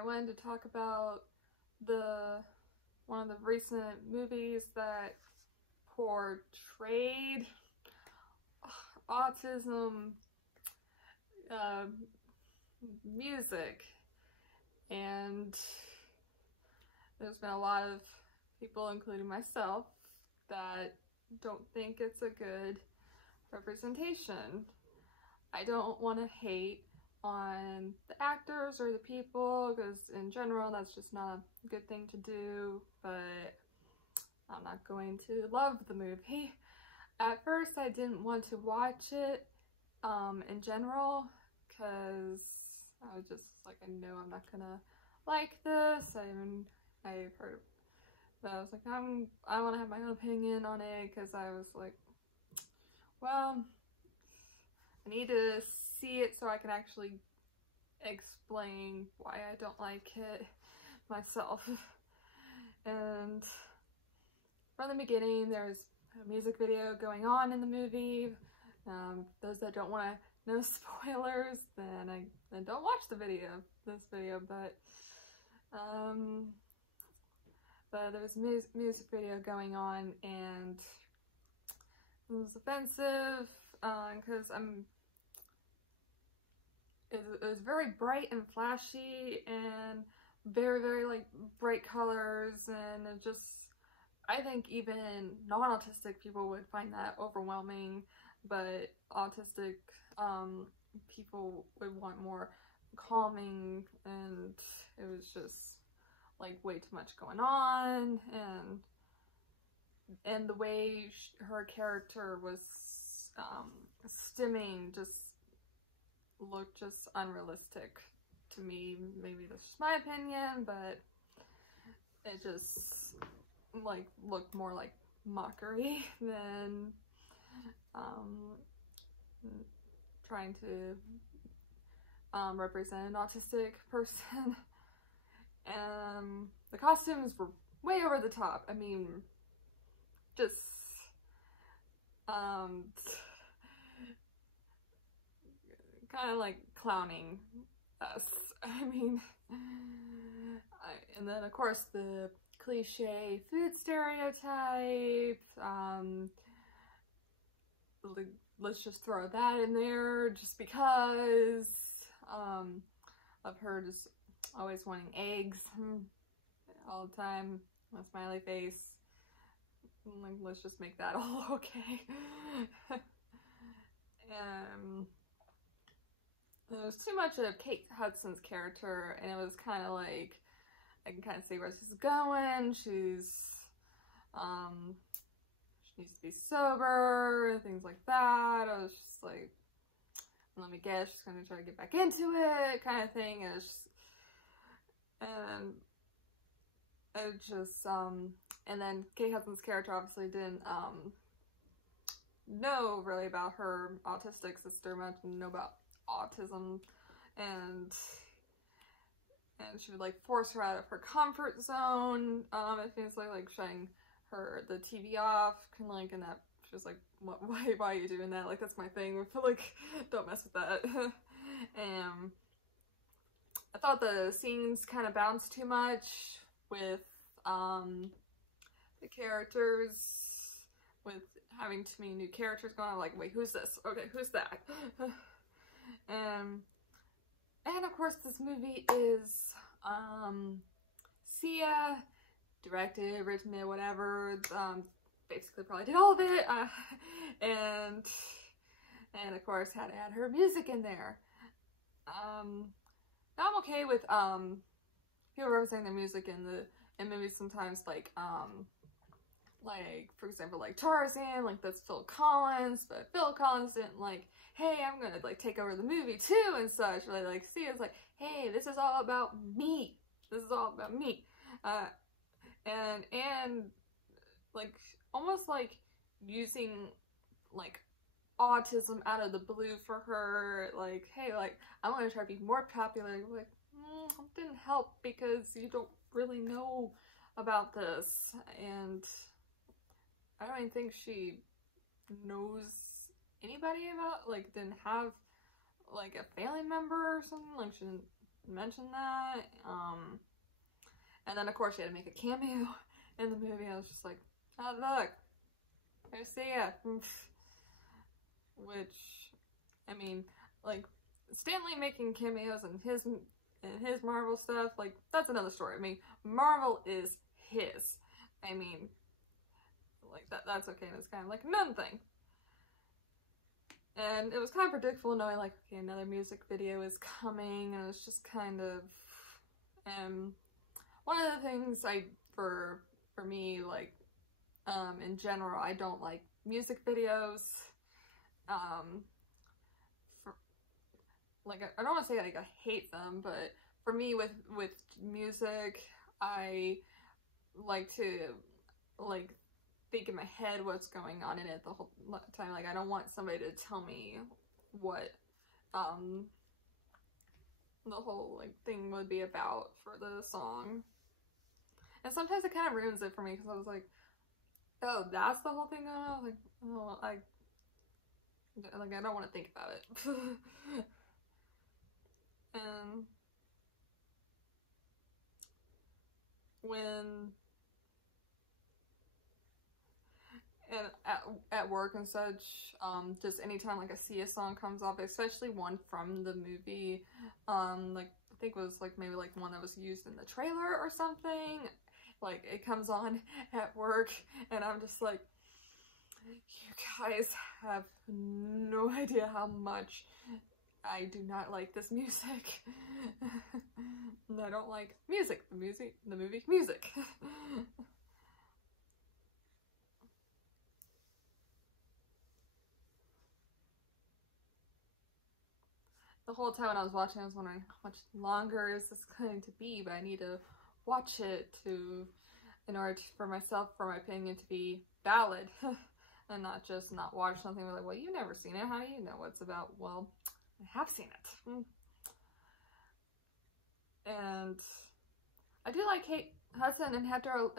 I wanted to talk about one of the recent movies that portrayed autism music, and there's been a lot of people, including myself, that don't think it's a good representation. I don't want to hate on the actors or the people, because in general that's just not a good thing to do, but I'm not going to love the movie. At first I didn't want to watch it in general, because I was just like, I know I'm not gonna like this. I've heard, but I was like, I want to have my own opinion on it, because I was like, well, I need to see it so I can actually explain why I don't like it myself. And from the beginning, there's a music video going on in the movie. Those that don't want to know spoilers, then don't watch this video. But there was a music video going on, and it was offensive because it was very bright and flashy and very, very like bright colors, and it just, I think even non-autistic people would find that overwhelming, but autistic people would want more calming, and it was just like way too much going on, and the way her character was stimming just looked just unrealistic to me. Maybe that's just my opinion, but it just like looked more like mockery than trying to represent an autistic person. The costumes were way over the top. I mean, just kind of like clowning us. I mean, and then of course the cliche food stereotype. Let's just throw that in there just because of her just always wanting eggs all the time, a smiley face. Like, let's just make that all okay. There was too much of Kate Hudson's character, and it was kind of like, I can kind of see where she's going. She needs to be sober, things like that. I was just like, let me guess, she's gonna try to get back into it, kind of thing. And and then Kate Hudson's character obviously didn't know really about her autistic sister much, know about autism, and she would like force her out of her comfort zone. It feels like shutting the TV off, kind of like, in that she was like, why are you doing that? Like, that's my thing. Like, don't mess with that. And I thought the scenes kind of bounced too much with the characters, with having too many new characters going on. Like, wait, who's this? Okay, who's that? And of course this movie is Sia, directed, written it, whatever, basically probably did all of it, and of course had to add her music in there. I'm okay with people representing their music in movies sometimes, like for example, like Tarzan, like that's Phil Collins, but Phil Collins didn't like, hey, I'm gonna like take over the movie too and such. Really, like, see, it's like, hey, this is all about me. This is all about me. And like almost like using like autism out of the blue for her. Like, hey, like, I'm gonna try to be more popular. Like, didn't help, because you don't really know about this, and I don't even think she knows anybody about, like, didn't have like a family member or something. Like, she didn't mention that. And then of course she had to make a cameo in the movie. I was just like, oh look, I see ya. Which, I mean, like, Stan Lee making cameos in his Marvel stuff, like, that's another story. I mean, Marvel is his. I mean, like, that's okay, and it's kind of like another thing. And it was kind of predictable knowing, like, okay, another music video is coming, and it's just kind of, one of the things for me, like, in general, I don't like music videos. Like, I don't want to say like I hate them, but for me with music, I like to like think in my head what's going on in it the whole time. Like, I don't want somebody to tell me what the whole like thing would be about for the song. And sometimes it kind of ruins it for me, because I was like, oh, that's the whole thing going on? I was like, oh, I don't want to think about it. And at work and such, just anytime like I see a song comes up, especially one from the movie, like I think it was like maybe like one that was used in the trailer or something, like it comes on at work, and I'm just like, you guys have no idea how much I do not like this music. And I don't like music, the movie music. The whole time when I was watching, I was wondering how much longer is this going to be, but I need to watch it in order for my opinion to be valid. And not just not watch something like, well, you've never seen it, how do you know what it's about? Well, I have seen it. And I do like Kate Hudson and Hector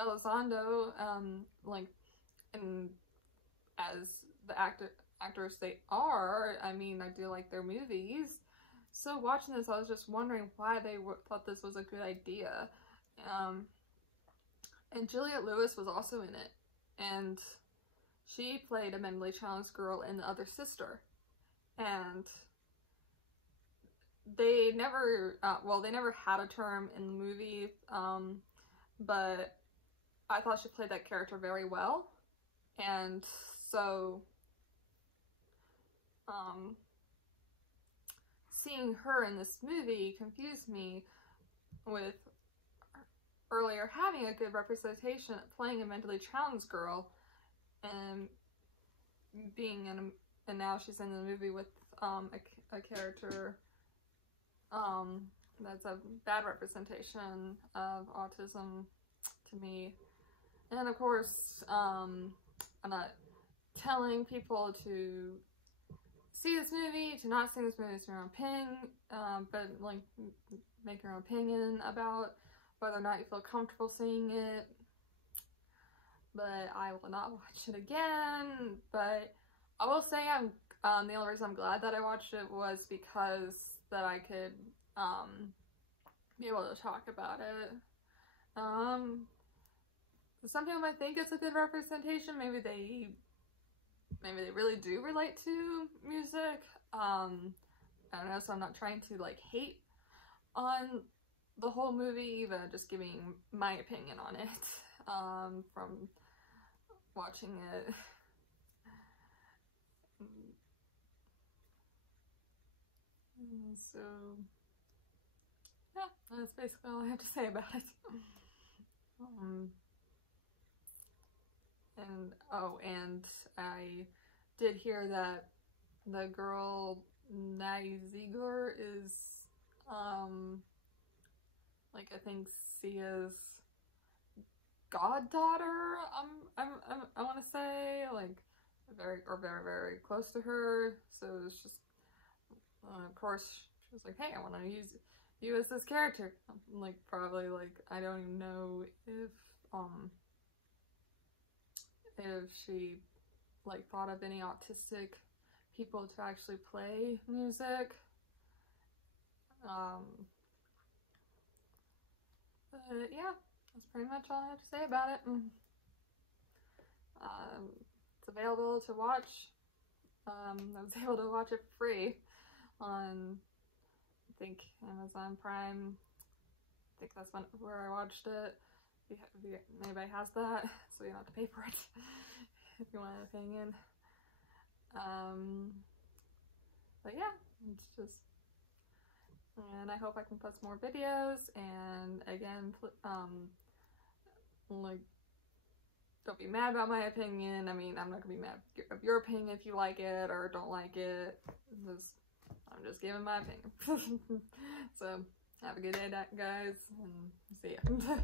Elizondo, like, and as the actors they are, I mean, I do like their movies. So watching this, I was just wondering why they thought this was a good idea. And Juliette Lewis was also in it, and she played a mentally challenged girl in The Other Sister. And they never, they never had a term in the movie, but I thought she played that character very well. And so, seeing her in this movie confused me with earlier having a good representation playing a mentally challenged girl, and being in and now she's in the movie with a character that's a bad representation of autism to me. And of course, I'm not telling people to see this movie, to not see this movie. It's your own opinion, but like make your own opinion about whether or not you feel comfortable seeing it. But I will not watch it again. But I will say the only reason I'm glad that I watched it was because that I could be able to talk about it. Some people might think it's a good representation. Maybe they really do relate to music. I don't know, so I'm not trying to like hate on the whole movie, but just giving my opinion on it from watching it. So yeah, that's basically all I have to say about it. And I did hear that the girl Natty Ziegler is like, I think Sia's goddaughter. I want to say, like, very very close to her. So it's just, of course, she was like, hey, I want to use you as this character. I'm like, probably, like, I don't even know if she like thought of any autistic people to actually play music. But yeah, that's pretty much all I have to say about it. It's available to watch. I was able to watch it for free on, I think, Amazon Prime. I think that's where I watched it. If anybody has that, so you don't have to pay for it if you want an opinion. But yeah, it's just, and I hope I can post more videos, and again, like, don't be mad about my opinion. I mean, I'm not gonna be mad of your opinion if you like it or don't like it. I'm just giving my opinion. So, have a good day, guys, and see ya.